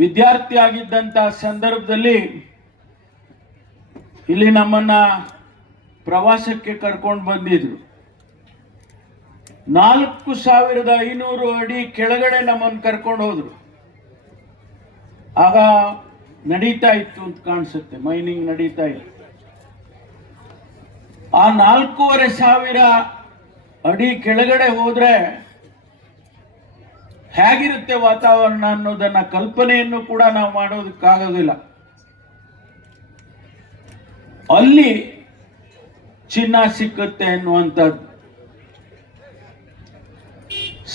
ವಿದ್ಯಾರ್ಥಿ ಆಗಿದ್ದಂಥ ಸಂದರ್ಭದಲ್ಲಿ ಇಲ್ಲಿ ನಮ್ಮನ್ನ ಪ್ರವಾಸಕ್ಕೆ ಕರ್ಕೊಂಡು ಬಂದಿದ್ರು. 4500 ಅಡಿ ಕೆಳಗಡೆ ನಮ್ಮನ್ನು ಕರ್ಕೊಂಡು ಹೋದ್ರು. ಆಗ ನಡೀತಾ ಇತ್ತು ಅಂತ ಕಾಣಿಸುತ್ತೆ, ಮೈನಿಂಗ್ ನಡೀತಾ ಇತ್ತು. ಆ 4500 ಅಡಿ ಕೆಳಗಡೆ ಹೋದ್ರೆ ಹೇಗಿರುತ್ತೆ ವಾತಾವರಣ ಅನ್ನೋದನ್ನ ಕಲ್ಪನೆಯನ್ನು ಕೂಡ ನಾವು ಮಾಡೋದಕ್ಕಾಗೋದಿಲ್ಲ. ಅಲ್ಲಿ ಚಿನ್ನ ಸಿಕ್ಕುತ್ತೆ ಅನ್ನುವಂಥದ್ದು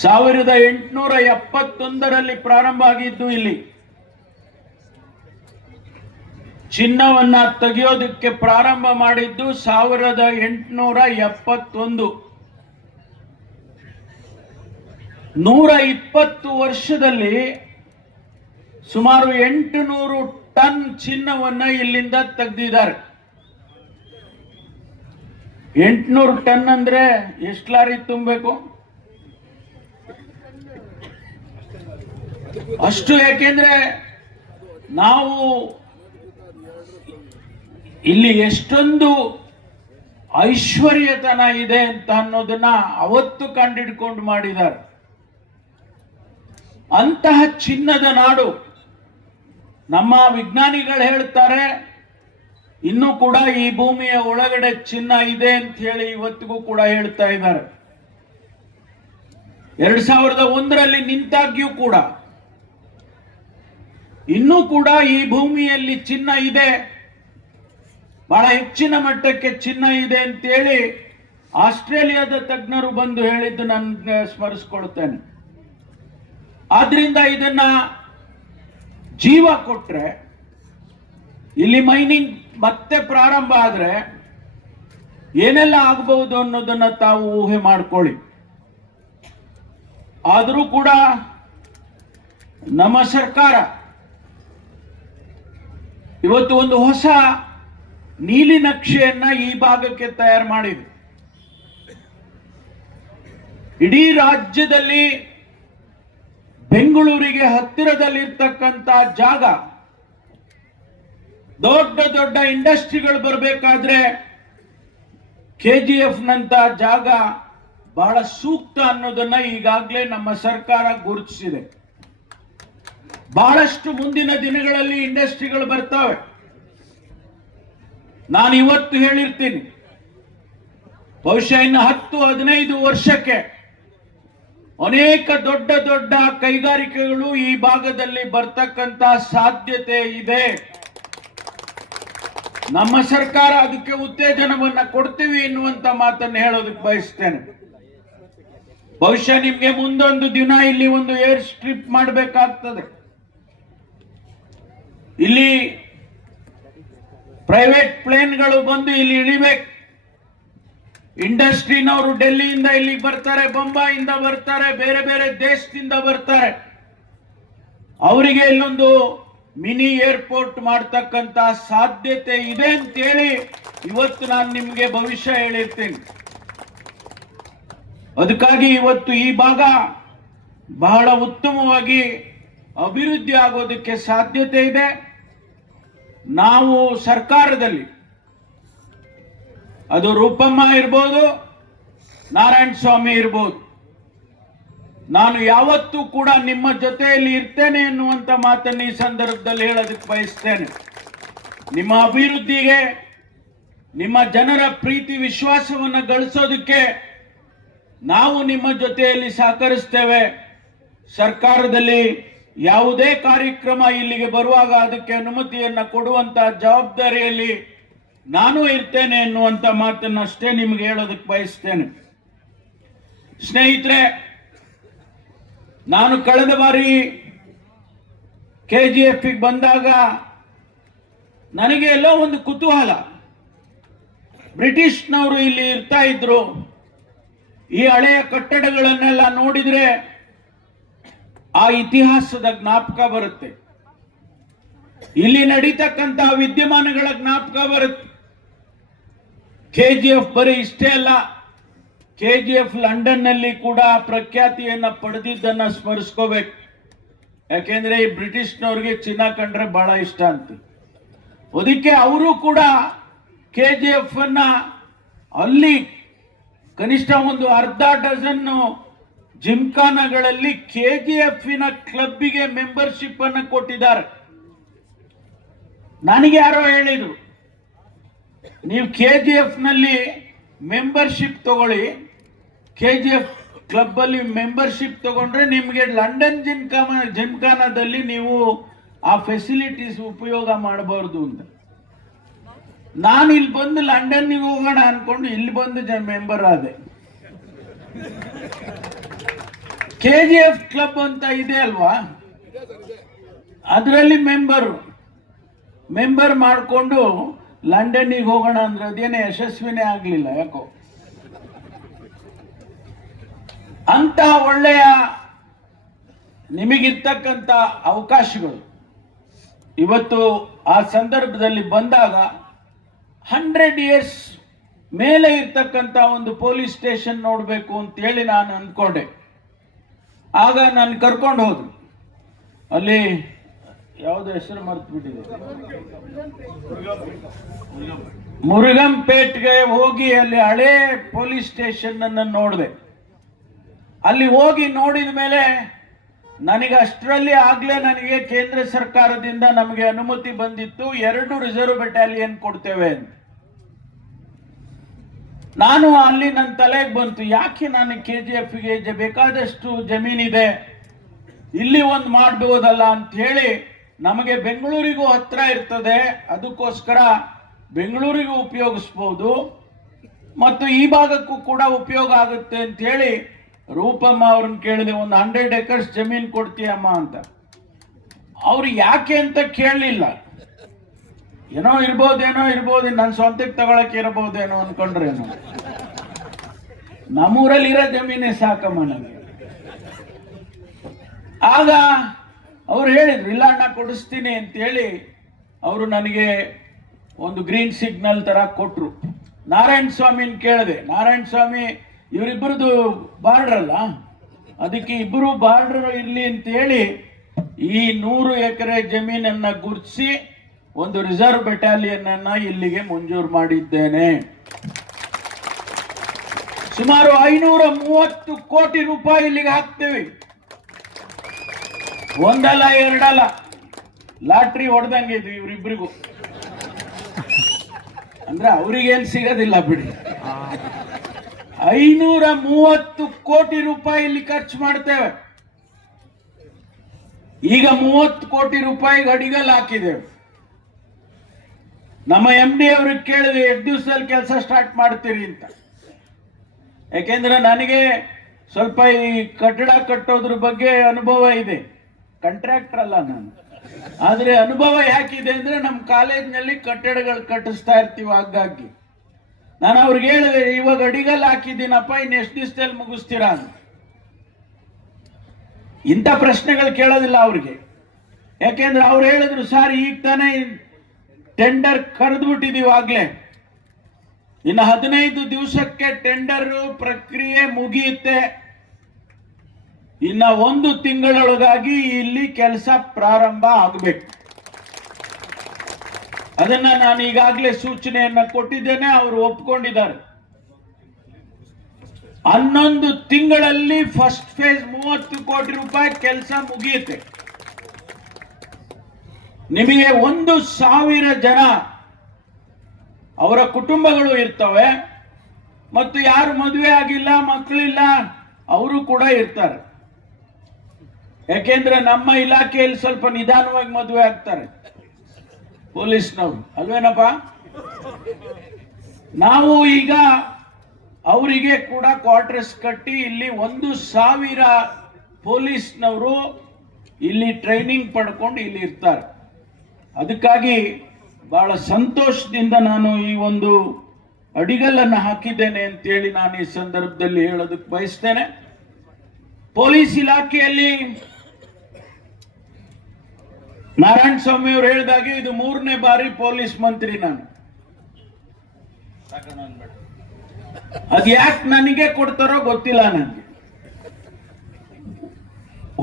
1871ರಲ್ಲಿ ಪ್ರಾರಂಭ ಆಗಿದ್ದು. ಇಲ್ಲಿ ಚಿನ್ನವನ್ನ ತೆಗೆಯೋದಕ್ಕೆ ಪ್ರಾರಂಭ ಮಾಡಿದ್ದು 1871. 120 ವರ್ಷದಲ್ಲಿ ಸುಮಾರು 800 ಟನ್ ಚಿನ್ನವನ್ನ ಇಲ್ಲಿಂದ ತೆಗೆದಿದ್ದಾರೆ. 800 ಟನ್ ಅಂದ್ರೆ ಎಷ್ಟು ಲಾರಿ ತುಂಬಬೇಕು? ಅಷ್ಟು. ಯಾಕೆಂದ್ರೆ ನಾವು ಇಲ್ಲಿ ಎಷ್ಟೊಂದು ಐಶ್ವರ್ಯತನ ಇದೆ ಅಂತ ಅನ್ನೋದನ್ನ ಅವತ್ತು ಕಂಡಿಡ್ಕೊಂಡು ಮಾಡಿದ್ದಾರೆ. ಅಂತಹ ಚಿನ್ನದ ನಾಡು. ನಮ್ಮ ವಿಜ್ಞಾನಿಗಳು ಹೇಳ್ತಾರೆ ಇನ್ನೂ ಕೂಡ ಈ ಭೂಮಿಯ ಒಳಗಡೆ ಚಿನ್ನ ಇದೆ ಅಂತ ಹೇಳಿ ಇವತ್ತಿಗೂ ಕೂಡ ಹೇಳ್ತಾ ಇದ್ದಾರೆ. 2001ರಲ್ಲಿ ನಿಂತಾಗ್ಯೂ ಕೂಡ ಇನ್ನೂ ಕೂಡ ಈ ಭೂಮಿಯಲ್ಲಿ ಚಿನ್ನ ಇದೆ, ಬಹಳ ಹೆಚ್ಚಿನ ಮಟ್ಟಕ್ಕೆ ಚಿನ್ನ ಇದೆ ಅಂತೇಳಿ ಆಸ್ಟ್ರೇಲಿಯಾದ ತಜ್ಞರು ಬಂದು ಹೇಳಿದ್ದು ನಾನು ಸ್ಮರಿಸ್ಕೊಳ್ತೇನೆ. ಆದ್ರಿಂದ ಇದನ್ನ ಜೀವ ಕೊಟ್ರೆ, ಇಲ್ಲಿ ಮೈನಿಂಗ್ ಮತ್ತೆ ಪ್ರಾರಂಭ ಆದ್ರೆ ಏನೆಲ್ಲ ಆಗಬಹುದು ಅನ್ನೋದನ್ನ ತಾವು ಊಹೆ ಮಾಡ್ಕೊಳ್ಳಿ. ಆದರೂ ಕೂಡ ನಮ್ಮ ಸರ್ಕಾರ ಇವತ್ತು ಒಂದು ಹೊಸ ನೀಲಿ ನಕ್ಷೆಯನ್ನ ಈ ಭಾಗಕ್ಕೆ ತಯಾರು ಮಾಡಿದೆ. ಇಡೀ ರಾಜ್ಯದಲ್ಲಿ ಬೆಂಗಳೂರಿಗೆ ಹತ್ತಿರದಲ್ಲಿರ್ತಕ್ಕಂಥ ಜಾಗ, ದೊಡ್ಡ ದೊಡ್ಡ ಇಂಡಸ್ಟ್ರಿಗಳು ಬರಬೇಕಾದ್ರೆ KGF ನಂತ ಜಾಗ ಬಹಳ ಸೂಕ್ತ ಅನ್ನೋದನ್ನ ಈಗಾಗಲೇ ನಮ್ಮ ಸರ್ಕಾರ ಗುರುತಿಸಿದೆ. ಬಹಳಷ್ಟು ಮುಂದಿನ ದಿನಗಳಲ್ಲಿ ಇಂಡಸ್ಟ್ರಿಗಳು ಬರ್ತವೆ. ನಾನು ಇವತ್ತು ಹೇಳಿರ್ತೀನಿ, ಬಹುಶಃ ಇನ್ನು 10-15 ವರ್ಷಕ್ಕೆ ಅನೇಕ ದೊಡ್ಡ ದೊಡ್ಡ ಕೈಗಾರಿಕೆಗಳು ಈ ಭಾಗದಲ್ಲಿ ಬರ್ತಕ್ಕಂತ ಸಾಧ್ಯತೆ ಇದೆ. ನಮ್ಮ ಸರ್ಕಾರ ಅದಕ್ಕೆ ಉತ್ತೇಜನವನ್ನ ಕೊಡ್ತೀವಿ ಎನ್ನುವಂತ ಮಾತನ್ನು ಹೇಳೋದಕ್ಕೆ ಬಯಸ್ತೇನೆ. ಬಹುಶಃ ನಿಮ್ಗೆ ಮುಂದೊಂದು ದಿನ ಇಲ್ಲಿ ಒಂದು ಏರ್ ಸ್ಟ್ರಿಪ್ ಮಾಡಬೇಕಾಗ್ತದೆ. ಇಲ್ಲಿ ಪ್ರೈವೇಟ್ ಪ್ಲೇನ್ಗಳು ಬಂದು ಇಲ್ಲಿ ಇಳಿಬೇಕು. ಇಂಡಸ್ಟ್ರಿನವರು ಡೆಲ್ಲಿಯಿಂದ ಇಲ್ಲಿಗೆ ಬರ್ತಾರೆ, ಬೊಂಬಾಯಿಂದ ಬರ್ತಾರೆ, ಬೇರೆ ಬೇರೆ ದೇಶದಿಂದ ಬರ್ತಾರೆ. ಅವರಿಗೆ ಇಲ್ಲೊಂದು ಮಿನಿ ಏರ್ಪೋರ್ಟ್ ಮಾಡತಕ್ಕಂತ ಸಾಧ್ಯತೆ ಇದೆ ಅಂತೇಳಿ ಇವತ್ತು ನಾನು ನಿಮ್ಗೆ ಭವಿಷ್ಯ ಹೇಳಿರ್ತೀನಿ. ಅದಕ್ಕಾಗಿ ಇವತ್ತು ಈ ಭಾಗ ಬಹಳ ಉತ್ತಮವಾಗಿ ಅಭಿವೃದ್ಧಿ ಆಗೋದಕ್ಕೆ ಸಾಧ್ಯತೆ ಇದೆ. ನಾವು ಸರ್ಕಾರದಲ್ಲಿ, ಅದು ರೂಪಮ್ಮ ಇರ್ಬೋದು, ನಾರಾಯಣ ಸ್ವಾಮಿ ಇರ್ಬೋದು, ನಾನು ಯಾವತ್ತೂ ಕೂಡ ನಿಮ್ಮ ಜೊತೆಯಲ್ಲಿ ಇರ್ತೇನೆ ಎನ್ನುವಂತ ಮಾತನ್ನು ಈ ಸಂದರ್ಭದಲ್ಲಿ ಹೇಳೋದಕ್ಕೆ ಬಯಸ್ತೇನೆ. ನಿಮ್ಮ ಅಭಿವೃದ್ಧಿಗೆ, ನಿಮ್ಮ ಜನರ ಪ್ರೀತಿ ವಿಶ್ವಾಸವನ್ನು ಗಳಿಸೋದಕ್ಕೆ ನಾವು ನಿಮ್ಮ ಜೊತೆಯಲ್ಲಿ ಸಹಕರಿಸ್ತೇವೆ. ಸರ್ಕಾರದಲ್ಲಿ ಯಾವುದೇ ಕಾರ್ಯಕ್ರಮ ಇಲ್ಲಿಗೆ ಬರುವಾಗ ಅದಕ್ಕೆ ಅನುಮತಿಯನ್ನ ಕೊಡುವಂತ ಜವಾಬ್ದಾರಿಯಲ್ಲಿ ನಾನು ಇರ್ತೇನೆ ಎನ್ನುವಂತ ಮಾತನ್ನು ಅಷ್ಟೇ ನಿಮಗೆ ಹೇಳೋದಕ್ಕೆ ಬಯಸ್ತೇನೆ. ಸ್ನೇಹಿತರೆ, ನಾನು ಕಳೆದ ಬಾರಿ KGF ಗೆ ಬಂದಾಗ ನನಗೆ ಎಲ್ಲೋ ಒಂದು ಕುತೂಹಲ. ಬ್ರಿಟಿಷ್ನವರು ಇಲ್ಲಿ ಇರ್ತಾ ಇದ್ರು. ಈ ಹಳೆಯ ಕಟ್ಟಡಗಳನ್ನೆಲ್ಲ ನೋಡಿದ್ರೆ ಆ ಇತಿಹಾಸದ ಜ್ಞಾಪಕ ಬರುತ್ತೆ. ಇಲ್ಲಿ ನಡೀತಕ್ಕಂತಹ ವಿದ್ಯಮಾನಗಳ ಜ್ಞಾಪಕ ಬರುತ್ತೆ. KGF ಬರೀ ಇಷ್ಟೇ ಅಲ್ಲ, KGF ಲಂಡನ್ ನಲ್ಲಿ ಕೂಡ ಪ್ರಖ್ಯಾತಿಯನ್ನ ಪಡೆದಿದ್ದನ್ನ ಸ್ಮರಿಸ್ಕೋಬೇಕು. ಯಾಕೆಂದ್ರೆ ಈ ಬ್ರಿಟಿಷ್ನವ್ರಿಗೆ ಚಿನ್ನ ಕಂಡ್ರೆ ಬಹಳ ಇಷ್ಟ ಅಂತ. ಅದಕ್ಕೆ ಅವರು ಕೂಡ KGF ಅನ್ನ ಅಲ್ಲಿ ಕನಿಷ್ಠ ಒಂದು ಅರ್ಧ ಡಜನ್ ಜಿಮ್ಖಾನಗಳಲ್ಲಿ KGF ಕ್ಲಬ್ಬಿಗೆ ಮೆಂಬರ್ಶಿಪ್ ಅನ್ನು ಕೊಟ್ಟಿದ್ದಾರೆ. ನನಗೆ ಯಾರೋ ಹೇಳಿದ್ರು, ನೀವು KGF ನಲ್ಲಿ ಮೆಂಬರ್ಶಿಪ್ ತಗೊಳ್ಳಿ, KGF ಕ್ಲಬ್ ಅಲ್ಲಿ ಮೆಂಬರ್ಶಿಪ್ ತಗೊಂಡ್ರೆ ನಿಮಗೆ ಲಂಡನ್ ಜಿಮ್ಖಾನದಲ್ಲಿ ನೀವು ಆ ಫೆಸಿಲಿಟೀಸ್ ಉಪಯೋಗ ಮಾಡಬಾರ್ದು ಅಂತ. ನಾನು ಇಲ್ಲಿ ಬಂದು ಲಂಡನ್ನಿಗೆ ಹೋಗೋಣ ಅನ್ಕೊಂಡು ಇಲ್ಲಿ ಬಂದು ಮೆಂಬರ್ ಆದೆ. KGF ಕ್ಲಬ್ ಅಂತ ಇದೆ ಅಲ್ವಾ, ಅದರಲ್ಲಿ ಮೆಂಬರ್ ಮಾಡಿಕೊಂಡು ಲಂಡನ್ನಿಗೆ ಹೋಗೋಣ ಅಂದ್ರೆ ಅದೇನೇ ಯಶಸ್ವಿನೇ ಆಗಲಿಲ್ಲ ಯಾಕೋ. ಅಂತ ಒಳ್ಳೆಯ ನಿಮಗಿರ್ತಕ್ಕಂಥ ಅವಕಾಶಗಳು ಇವತ್ತು ಆ ಸಂದರ್ಭದಲ್ಲಿ ಬಂದಾಗ 100 years ಮೇಲೆ ಇರ್ತಕ್ಕಂಥ ಒಂದು ಪೊಲೀಸ್ ಸ್ಟೇಷನ್ ನೋಡಬೇಕು ಅಂತೇಳಿ ನಾನು ಅಂದ್ಕೊಂಡೆ. ಆಗ ನಾನು ಕರ್ಕೊಂಡು ಹೋದ್ರು. ಅಲ್ಲಿ ಯಾವುದು ಹೆಸರು ಮರ್ತು ಬಿಟ್ಟಿದೆ, ಮುರುಗಂಪೇಟ್ಗೆ ಹೋಗಿ ಅಲ್ಲಿ ಹಳೇ ಪೊಲೀಸ್ ಸ್ಟೇಷನ್ ಅನ್ನು ನೋಡಿದೆ. ಅಲ್ಲಿ ಹೋಗಿ ನೋಡಿದ ಮೇಲೆ ನನಗೆ ಅಷ್ಟರಲ್ಲಿ ಆಗ್ಲೇ ನನಗೆ ಕೇಂದ್ರ ಸರ್ಕಾರದಿಂದ ನಮಗೆ ಅನುಮತಿ ಬಂದಿತ್ತು 2 ರಿಸರ್ವ್ ಬೆಟಾಲಿಯನ್ ಕೊಡ್ತೇವೆ ಅಂತ. ನಾನು ಅಲ್ಲಿ ನನ್ನ ತಲೆಗೆ ಬಂತು, ಯಾಕೆ ನಾನು KGFಗೆ ಬೇಕಾದಷ್ಟು ಜಮೀನಿದೆ, ಇಲ್ಲಿ ಒಂದು ಮಾಡಬಹುದಲ್ಲ ಅಂತ ಹೇಳಿ, ನಮಗೆ ಬೆಂಗಳೂರಿಗೂ ಹತ್ರ ಇರ್ತದೆ, ಅದಕ್ಕೋಸ್ಕರ ಬೆಂಗಳೂರಿಗೂ ಉಪಯೋಗಿಸ್ಬೋದು ಮತ್ತು ಈ ಭಾಗಕ್ಕೂ ಕೂಡ ಉಪಯೋಗ ಆಗುತ್ತೆ ಅಂತ ಹೇಳಿ ರೂಪಮ್ಮ ಅವ್ರನ್ನ ಕೇಳಿದೆ, ಒಂದು 100 acres ಜಮೀನು ಕೊಡ್ತೀಯಮ್ಮ ಅಂತ. ಅವ್ರು ಯಾಕೆ ಅಂತ ಕೇಳಲಿಲ್ಲ, ಏನೋ ಇರ್ಬೋದೇನೋ ನನ್ನ ಸ್ವಂತಕ್ಕೆ ತಗೊಳಕ್ಕೆ ಇರಬಹುದೇನೋ ಅನ್ಕೊಂಡ್ರೇನೋ. ನಮ್ಮೂರಲ್ಲಿರೋ ಜಮೀನೇ ಸಾಕಮ್ಮ ನನಗೆ. ಆಗ ಅವ್ರು ಹೇಳಿದ್ರು, ಇಲ್ಲ ಅಣ್ಣ ಕೊಡಿಸ್ತೀನಿ ಅಂತೇಳಿ ಅವರು ನನಗೆ ಒಂದು ಗ್ರೀನ್ ಸಿಗ್ನಲ್ ತರ ಕೊಟ್ರು. ನಾರಾಯಣ ಸ್ವಾಮಿನ ಕೇಳಿದೆ, ನಾರಾಯಣ ಸ್ವಾಮಿ ಇವರಿಬ್ಬರದು ಬಾರ್ಡರ್ ಅಲ್ಲ, ಅದಕ್ಕೆ ಇಬ್ಬರು ಬಾರ್ಡರ್ ಇರಲಿ ಅಂತೇಳಿ ಈ 100 ಎಕರೆ ಜಮೀನನ್ನ ಗುರುತಿಸಿ ಒಂದು ರಿಸರ್ವ್ ಬೆಟಾಲಿಯನ್ ಅನ್ನ ಇಲ್ಲಿಗೆ ಮಂಜೂರು ಮಾಡಿದ್ದೇನೆ. ಸುಮಾರು 530 ಕೋಟಿ ರೂಪಾಯಿ ಇಲ್ಲಿಗೆ ಹಾಕ್ತೇವೆ. ಒಂದಲ್ಲ ಎರಡಲ್ಲ, ಲಾಟ್ರಿ ಹೊಡೆದಂಗೆ ಇದು ಇವರಿಬ್ಬರಿಗೂ. ಅಂದ್ರೆ ಅವ್ರಿಗೇನು ಸಿಗೋದಿಲ್ಲ ಬಿಡಿ. 530 ಕೋಟಿ ರೂಪಾಯಿ ಇಲ್ಲಿ ಖರ್ಚು ಮಾಡ್ತೇವೆ. ಈಗ 30 ಕೋಟಿ ರೂಪಾಯಿಗೆ ಅಡಿಗಲ್ ಹಾಕಿದ್ದೇವೆ. ನಮ್ಮ MD ಅವ್ರಿಗೆ ಕೇಳಿದೆ, ಎಷ್ಟು ದಿವಸದಲ್ಲಿ ಕೆಲಸ ಸ್ಟಾರ್ಟ್ ಮಾಡ್ತೀರಿ ಅಂತ. ಯಾಕೆಂದ್ರೆ ನನಗೆ ಸ್ವಲ್ಪ ಈ ಕಟ್ಟಡ ಕಟ್ಟೋದ್ರ ಬಗ್ಗೆ ಅನುಭವ ಇದೆ, ಕಾಂಟ್ರಾಕ್ಟರ್ ಅಲ್ಲ ನಾನು. ಆದ್ರೆ ಅನುಭವ ಯಾಕಿದೆ ಅಂದ್ರೆ ನಮ್ಮ ಕಾಲೇಜಿನಲ್ಲಿ ಕಟ್ಟಡಗಳು ಕಟ್ಟಿಸ್ತಾ ಇರ್ತೀವಿ ಆಗಾಗಿ. ನಾನು ಅವ್ರಿಗೆ ಹೇಳಿದೆ, ಇವಾಗ ಅಡಿಗಲ್ ಹಾಕಿದ್ದೀನಪ್ಪ, ಇನ್ನು ಎಷ್ಟು ದಿವಸದಲ್ಲಿ ಮುಗಿಸ್ತೀರಾ ಅಂತ. ಇಂಥ ಪ್ರಶ್ನೆಗಳು ಕೇಳೋದಿಲ್ಲ ಅವ್ರಿಗೆ. ಯಾಕೆಂದ್ರೆ ಅವ್ರು ಹೇಳಿದ್ರು, ಸರ್ ಈಗ ತಾನೇ ಟೆಂಡರ್ ಕರೆದು ಬಿಟ್ಟಿದೀವಿ, ಆಗ್ಲೇ ಇನ್ನು 15 ದಿವಸಕ್ಕೆ ಟೆಂಡರ್ ಪ್ರಕ್ರಿಯೆ ಮುಗಿಯುತ್ತೆ, ಇನ್ನ 1 ತಿಂಗಳೊಳಗಾಗಿ ಇಲ್ಲಿ ಕೆಲಸ ಪ್ರಾರಂಭ ಆಗಬೇಕು. ಅದನ್ನ ನಾನು ಈಗಾಗಲೇ ಸೂಚನೆಯನ್ನ ಕೊಟ್ಟಿದ್ದೇನೆ, ಅವರು ಒಪ್ಕೊಂಡಿದ್ದಾರೆ. 11 ತಿಂಗಳಲ್ಲಿ ಫಸ್ಟ್ ಫೇಸ್ 30 ಕೋಟಿ ರೂಪಾಯಿ ಕೆಲಸ ಮುಗಿಯುತ್ತೆ. ನಿಮಗೆ 1,000 ಜನ ಅವರ ಕುಟುಂಬಗಳು ಇರ್ತವೆ ಮತ್ತು ಯಾರು ಮದುವೆ ಆಗಿಲ್ಲ, ಮಕ್ಕಳಿಲ್ಲ, ಅವರು ಕೂಡ ಇರ್ತಾರೆ. ಯಾಕೆಂದ್ರೆ ನಮ್ಮ ಇಲಾಖೆಯಲ್ಲಿ ಸ್ವಲ್ಪ ನಿಧಾನವಾಗಿ ಮದುವೆ ಆಗ್ತಾರೆ ಪೊಲೀಸ್ನವರು, ಅಲ್ವೇನಪ್ಪ? ನಾವು ಈಗ ಅವರಿಗೆ ಕೂಡ ಕ್ವಾರ್ಟರ್ಸ್ ಕಟ್ಟಿ ಇಲ್ಲಿ 1,000 ಪೊಲೀಸ್ನವರು ಇಲ್ಲಿ ಟ್ರೈನಿಂಗ್ ಪಡ್ಕೊಂಡು ಇಲ್ಲಿ ಇರ್ತಾರೆ. ಅದಕ್ಕಾಗಿ ಬಹಳ ಸಂತೋಷದಿಂದ ನಾನು ಈ ಒಂದು ಅಡಿಗಲ್ಲನ್ನು ಹಾಕಿದ್ದೇನೆ ಅಂತೇಳಿ ನಾನು ಈ ಸಂದರ್ಭದಲ್ಲಿ ಹೇಳೋದಕ್ಕೆ ಬಯಸ್ತೇನೆ. ಪೊಲೀಸ್ ಇಲಾಖೆಯಲ್ಲಿ ನಾರಾಯಣ ಸ್ವಾಮಿ ಅವರು ಹೇಳಿದಾಗೆ ಇದು 3ನೇ ಬಾರಿ ಪೊಲೀಸ್ ಮಂತ್ರಿ ನಾನು. ಅದು ಯಾಕೆ ನನಗೆ ಕೊಡ್ತಾರೋ ಗೊತ್ತಿಲ್ಲ. ನನಗೆ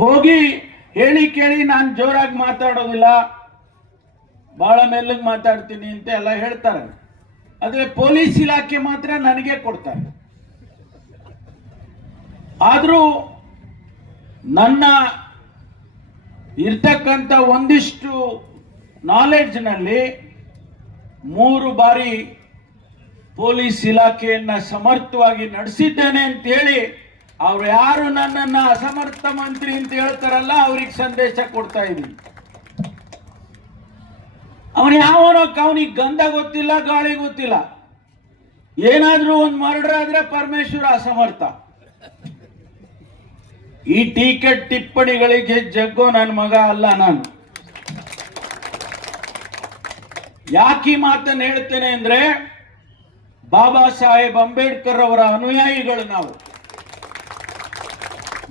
ಹೋಗಿ ಹೇಳಿ ಕೇಳಿ ನಾನು ಜೋರಾಗಿ ಮಾತಾಡೋದಿಲ್ಲ, ಬಹಳ ಮೆಲ್ಲಗೆ ಮಾತಾಡ್ತೀನಿ ಅಂತ ಎಲ್ಲ ಹೇಳ್ತಾರೆ. ಆದ್ರೆ ಪೊಲೀಸ್ ಇಲಾಖೆ ಮಾತ್ರ ನನಗೆ ಕೊಡ್ತಾರೆ. ಆದ್ರೂ ನನ್ನ ಇರ್ತಕ್ಕಂಥ ಒಂದಿಷ್ಟು ನಾಲೆಡ್ಜ್ನಲ್ಲಿ 3 ಬಾರಿ ಪೊಲೀಸ್ ಇಲಾಖೆಯನ್ನ ಸಮರ್ಥವಾಗಿ ನಡೆಸಿದ್ದೇನೆ ಅಂತ ಹೇಳಿ ಅವ್ರು ಯಾರು ನನ್ನನ್ನ ಅಸಮರ್ಥ ಮಂತ್ರಿ ಅಂತ ಹೇಳ್ತಾರಲ್ಲ ಅವ್ರಿಗೆ ಸಂದೇಶ ಕೊಡ್ತಾ ಇದ್ದೀನಿ. ಅವನಿಗೆ ಗಂಧ ಗೊತ್ತಿಲ್ಲ, ಗಾಳಿ ಗೊತ್ತಿಲ್ಲ. ಏನಾದ್ರೂ ಒಂದು ಮರ್ಡರ್ ಆದ್ರೆ ಪರಮೇಶ್ವರ ಅಸಮರ್ಥ. ಈ ಟೀಕೆ ಟಿಪ್ಪಣಿಗಳಿಗೆ ಜಗ್ಗೋ ನನ್ನ ಮಗ ಅಲ್ಲ ನಾನು. ಯಾಕೆ ಈ ಮಾತನ್ನು ಹೇಳ್ತೇನೆ ಅಂದ್ರೆ, ಬಾಬಾ ಸಾಹೇಬ್ ಅಂಬೇಡ್ಕರ್ ಅವರ ಅನುಯಾಯಿಗಳು ನಾವು.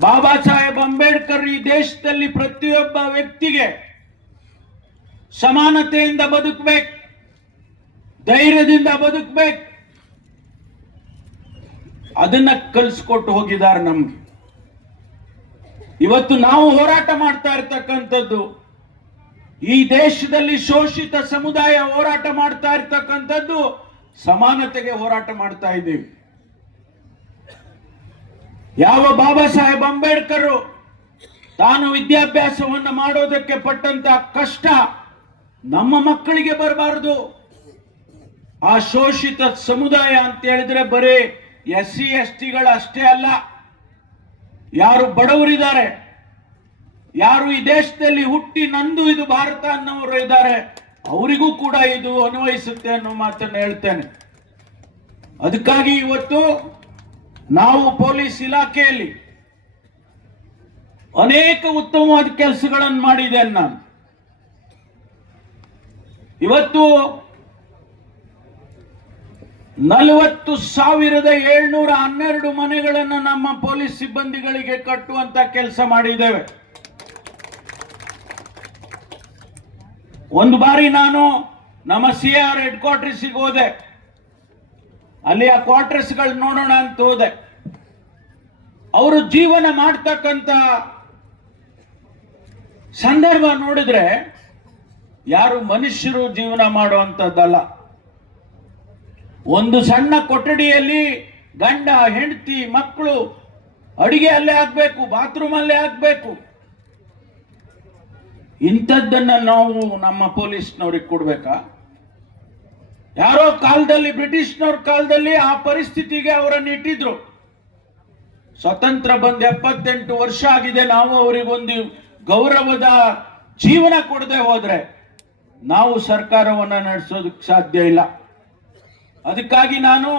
ಬಾಬಾ ಸಾಹೇಬ್ ಅಂಬೇಡ್ಕರ್ ಈ ದೇಶದಲ್ಲಿ ಪ್ರತಿಯೊಬ್ಬ ವ್ಯಕ್ತಿಗೆ ಸಮಾನತೆಯಿಂದ ಬದುಕಬೇಕು, ಧೈರ್ಯದಿಂದ ಬದುಕಬೇಕು, ಅದನ್ನ ಕಲಿಸ್ಕೊಟ್ಟು ಹೋಗಿದ್ದಾರೆ ನಮ್ಗೆ. ಇವತ್ತು ನಾವು ಹೋರಾಟ ಮಾಡ್ತಾ ಇರ್ತಕ್ಕಂಥದ್ದು, ಈ ದೇಶದಲ್ಲಿ ಶೋಷಿತ ಸಮುದಾಯ ಹೋರಾಟ ಮಾಡ್ತಾ ಇರ್ತಕ್ಕಂಥದ್ದು ಸಮಾನತೆಗೆ ಹೋರಾಟ ಮಾಡ್ತಾ ಇದ್ದೀವಿ. ಯಾವ ಬಾಬಾ ಸಾಹೇಬ್ ಅಂಬೇಡ್ಕರ್ ತಾನು ವಿದ್ಯಾಭ್ಯಾಸವನ್ನು ಮಾಡೋದಕ್ಕೆ ಪಟ್ಟಂತ ಕಷ್ಟ ನಮ್ಮ ಮಕ್ಕಳಿಗೆ ಬರಬಾರದು. ಆ ಶೋಷಿತ ಸಮುದಾಯ ಅಂತ ಹೇಳಿದ್ರೆ ಬರೀ SC STಗಳು ಅಷ್ಟೇ ಅಲ್ಲ, ಯಾರು ಬಡವರಿದ್ದಾರೆ, ಯಾರು ಈ ದೇಶದಲ್ಲಿ ಹುಟ್ಟಿ ನಂದು ಇದು ಭಾರತ ಅನ್ನೋರು ಇದ್ದಾರೆ, ಅವರಿಗೂ ಕೂಡ ಇದು ಅನ್ವಯಿಸುತ್ತೆ ಅನ್ನೋ ಮಾತನ್ನು ಹೇಳ್ತೇನೆ. ಅದಕ್ಕಾಗಿ ಇವತ್ತು ನಾವು ಪೊಲೀಸ್ ಇಲಾಖೆಯಲ್ಲಿ ಅನೇಕ ಉತ್ತಮವಾದ ಕೆಲಸಗಳನ್ನು ಮಾಡಿದ್ದೇನೆ ನಾನು. ಇವತ್ತು 40,712 ಮನೆಗಳನ್ನು ನಮ್ಮ ಪೊಲೀಸ್ ಸಿಬ್ಬಂದಿಗಳಿಗೆ ಕಟ್ಟುವಂತ ಕೆಲಸ ಮಾಡಿದ್ದೇವೆ. ಒಂದು ಬಾರಿ ನಾನು ನಮ್ಮ CR ಹೆಡ್ ಕ್ವಾರ್ಟರ್ಸ್ಗೆ ಹೋದೆ. ಅಲ್ಲಿ ಆ ಕ್ವಾರ್ಟರ್ಸ್ಗಳು ನೋಡೋಣ ಅಂತ ಹೋದೆ. ಅವರು ಜೀವನ ಮಾಡ್ತಕ್ಕಂಥ ಸಂದರ್ಭ ನೋಡಿದ್ರೆ ಯಾರು ಮನುಷ್ಯರು ಜೀವನ ಮಾಡುವಂಥದ್ದಲ್ಲ. ಒಂದು ಸಣ್ಣ ಕೊಠಡಿಯಲ್ಲಿ ಗಂಡ ಹೆಂಡತಿ ಮಕ್ಕಳು, ಅಡಿಗೆ ಅಲ್ಲೇ ಆಗ್ಬೇಕು, ಬಾತ್ರೂಮ್ ಅಲ್ಲೇ ಆಗ್ಬೇಕು. ಇಂಥದ್ದನ್ನ ನಾವು ನಮ್ಮ ಪೊಲೀಸ್ನವ್ರಿಗೆ ಕೊಡ್ಬೇಕಾ? ಯಾರೋ ಕಾಲದಲ್ಲಿ, ಬ್ರಿಟಿಷ್ನವ್ರ ಕಾಲದಲ್ಲಿ ಆ ಪರಿಸ್ಥಿತಿಗೆ ಅವರನ್ನು ಇಟ್ಟಿದ್ರು. ಸ್ವತಂತ್ರ ಬಂದು 78 ವರ್ಷ ಆಗಿದೆ. ನಾವು ಅವರಿಗೊಂದು ಗೌರವದ ಜೀವನ ಕೊಡದೆ ಹೋದ್ರೆ ನಾವು ಸರ್ಕಾರವನ್ನ ನಡೆಸೋದಕ್ಕೆ ಸಾಧ್ಯ ಇಲ್ಲ. ಅದಕ್ಕಾಗಿ ನಾನು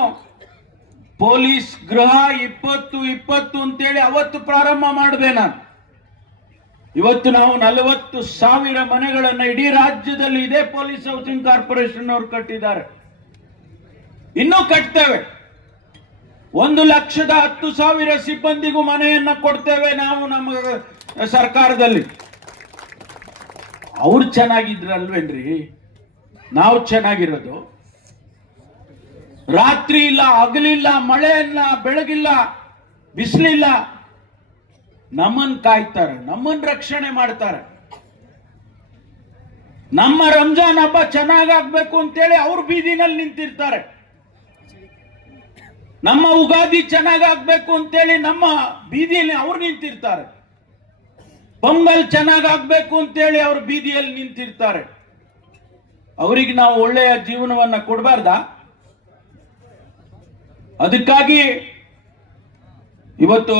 ಪೊಲೀಸ್ ಗೃಹ 2020 ಅಂತೇಳಿ ಅವತ್ತು ಪ್ರಾರಂಭ ಮಾಡಿದೆ. ನಾನು ಇವತ್ತು ನಾವು 40,000 ಮನೆಗಳನ್ನ ಇಡೀ ರಾಜ್ಯದಲ್ಲಿ ಇದೇ ಪೊಲೀಸ್ ಹೌಸಿಂಗ್ ಕಾರ್ಪೊರೇಷನ್ ಅವರು ಕಟ್ಟಿದ್ದಾರೆ. ಇನ್ನೂ ಕಟ್ತೇವೆ. 1,10,000 ಸಿಬ್ಬಂದಿಗೂ ಮನೆಯನ್ನ ಕೊಡ್ತೇವೆ ನಾವು ನಮ್ಮ ಸರ್ಕಾರದಲ್ಲಿ. ಅವ್ರು ಚೆನ್ನಾಗಿದ್ರಲ್ವೇನ್ರಿ ನಾವು ಚೆನ್ನಾಗಿರೋದು? ರಾತ್ರಿ ಇಲ್ಲ, ಹಗಲಿಲ್ಲ, ಮಳೆ ಇಲ್ಲ, ಬೆಳಗಿಲ್ಲ, ಬಿಸಿಲಿಲ್ಲ, ನಮ್ಮನ್ ಕಾಯ್ತಾರೆ, ನಮ್ಮನ್ ರಕ್ಷಣೆ ಮಾಡ್ತಾರೆ. ನಮ್ಮ ರಂಜಾನ್ ಹಬ್ಬ ಚೆನ್ನಾಗಾಗ್ಬೇಕು ಅಂತೇಳಿ ಅವ್ರು ಬೀದಿನಲ್ಲಿ ನಿಂತಿರ್ತಾರೆ. ನಮ್ಮ ಉಗಾದಿ ಚೆನ್ನಾಗಾಗ್ಬೇಕು ಅಂತೇಳಿ ನಮ್ಮ ಬೀದಿಯಲ್ಲಿ ಅವ್ರು ನಿಂತಿರ್ತಾರೆ. ಪೊಂಗಲ್ ಚೆನ್ನಾಗಾಗ್ಬೇಕು ಅಂತೇಳಿ ಅವ್ರು ಬೀದಿಯಲ್ಲಿ ನಿಂತಿರ್ತಾರೆ. ಅವರಿಗೆ ನಾವು ಒಳ್ಳೆಯ ಜೀವನವನ್ನ ಕೊಡಬಾರ್ದ? ಅದಕ್ಕಾಗಿ ಇವತ್ತು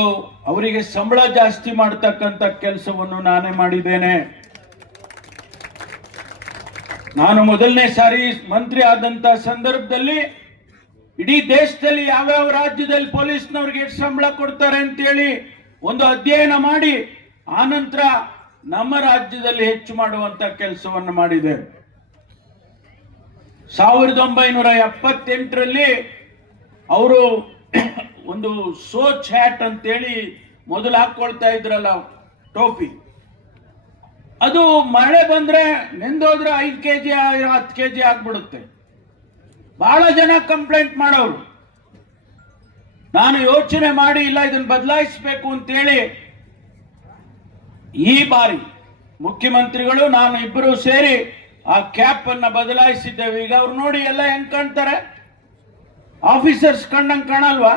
ಅವರಿಗೆ ಸಂಬಳ ಜಾಸ್ತಿ ಮಾಡತಕ್ಕಂತ ಕೆಲಸವನ್ನು ನಾನೇ ಮಾಡಿದ್ದೇನೆ. ನಾನು ಮೊದಲನೇ ಸಾರಿ ಮಂತ್ರಿ ಆದಂತ ಸಂದರ್ಭದಲ್ಲಿ ಇಡೀ ದೇಶದಲ್ಲಿ ಯಾವ್ಯಾವ ರಾಜ್ಯದಲ್ಲಿ ಪೊಲೀಸ್ನವ್ರಿಗೆ ಎಷ್ಟು ಸಂಬಳ ಕೊಡ್ತಾರೆ ಅಂತೇಳಿ ಒಂದು ಅಧ್ಯಯನ ಮಾಡಿ ಆನಂತರ ನಮ್ಮ ರಾಜ್ಯದಲ್ಲಿ ಹೆಚ್ಚು ಮಾಡುವಂತ ಕೆಲಸವನ್ನು ಮಾಡಿದೆ. 1978ರಲ್ಲಿ ಅವರು ಒಂದು ಸೋಚ್ ಹ್ಯಾಟ್ ಅಂತೇಳಿ ಮೊದಲು ಹಾಕೊಳ್ತಾ ಇದ್ರಲ್ಲ ಟೋಪಿ, ಅದು ಮಳೆ ಬಂದ್ರೆ ನೆಂದೋದ್ರೆ 5 kg 10 kg ಆಗ್ಬಿಡುತ್ತೆ. ಬಹಳ ಜನ ಕಂಪ್ಲೇಂಟ್ ಮಾಡೋರು. ನಾನು ಯೋಚನೆ ಮಾಡಿ ಇಲ್ಲ ಇದನ್ನು ಬದಲಾಯಿಸಬೇಕು ಅಂತೇಳಿ ಈ ಬಾರಿ ಮುಖ್ಯಮಂತ್ರಿಗಳು ನಾನು ಇಬ್ಬರು ಸೇರಿ ಆ ಕ್ಯಾಪ್ ಅನ್ನ ಬದಲಾಯಿಸಿದ್ದೇವೆ. ಈಗ ಅವ್ರು ನೋಡಿ ಎಲ್ಲ ಹೆಂಗ್ ಕಾಣ್ತಾರೆ, ಆಫೀಸರ್ಸ್ ಕಂಡಂಗ್ ಕಾಣಲ್ವಾ?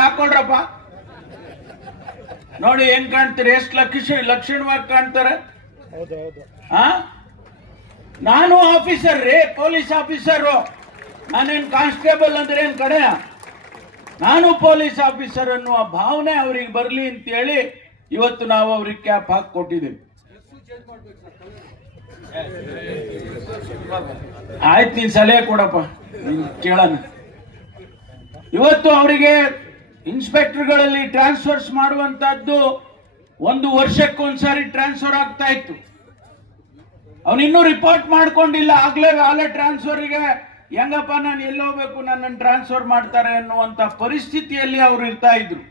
ಹಾಕೊಡ್ರಪ್ಪ ನೋಡಿ ಹೆಂಗ್ ಕಾಣ್ತೀರಿ, ಎಷ್ಟು ಲಕ್ಷಣವಾಗಿ ಕಾಣ್ತಾರೆ. ನಾನು ಆಫೀಸರ್ ರೀ, ಪೊಲೀಸ್ ಆಫೀಸರು. ನಾನೇನ್ ಕಾನ್ಸ್ಟೇಬಲ್ ಅಂದ್ರೆ ಏನ್ ಕಡೆ, ನಾನು ಪೊಲೀಸ್ ಆಫೀಸರ್ ಅನ್ನುವ ಭಾವನೆ ಅವ್ರಿಗೆ ಬರ್ಲಿ ಅಂತ ಹೇಳಿ ಇವತ್ತು ನಾವು ಅವ್ರಿಗೆ ಕ್ಯಾಪ್ ಹಾಕಿ ಕೊಟ್ಟಿದ್ದೀವಿ. ಆಯ್ತು, ನೀನ್ ಸಲಹೆ ಕೊಡಪ್ಪ, ಕೇಳೋಣ. ಇವತ್ತು ಅವರಿಗೆ ಇನ್ಸ್ಪೆಕ್ಟರ್ಗಳಲ್ಲಿ ಟ್ರಾನ್ಸ್ಫರ್ಸ್ ಮಾಡುವಂತಹದ್ದು 1 ವರ್ಷಕ್ಕೊಂದ್ಸಾರಿ ಟ್ರಾನ್ಸ್ಫರ್ ಆಗ್ತಾ ಇತ್ತು. ಅವನು ಇನ್ನೂ ರಿಪೋರ್ಟ್ ಮಾಡ್ಕೊಂಡಿಲ್ಲ, ಆಗಲೇ ಟ್ರಾನ್ಸ್ಫರ್ಗೆ ಹೆಂಗಪ್ಪ ನಾನು ಎಲ್ಲೋಗ್ಬೇಕು, ನನ್ನನ್ನು ಟ್ರಾನ್ಸ್ಫರ್ ಮಾಡ್ತಾರೆ ಅನ್ನುವಂತ ಪರಿಸ್ಥಿತಿಯಲ್ಲಿ ಅವರು ಇರ್ತಾ ಇದ್ರು.